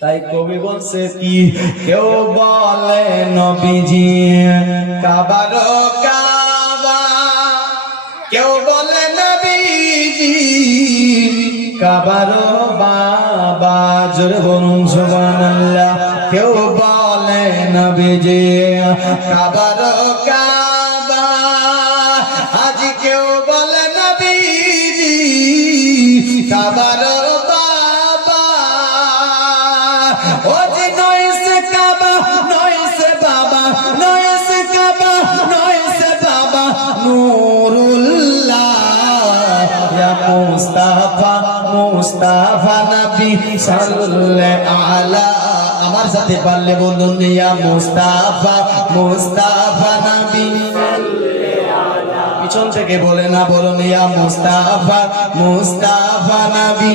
তাই কবি বলছে কি, কেউ বলে নবীজি কাবার কাবা, কেউ বলে নবীজি কাবার বাবা। জোরে বলুন সুবহানাল্লাহ। কেউ বলে নবীজি কাবার কাবা, আজ কেউ বলে নবীজি কাবার বাবা। ও যে নয় সে কাবা নয় সে বাবা, নয় সে কাবা নয় সে বাবা, নূরুল্লাহ ইয়া মুস্তাফা মুস্তাফা নবী সাল্লাল্লাহু আলা। আমার সাথে পারলে বলুন ইয়া মুস্তাফা মুস্তাফা নবী সাল্লাল্লাহু আলা। পিছন থেকে বলে না, বলুন ইয়া মুস্তাফা মুস্তাফা নবী।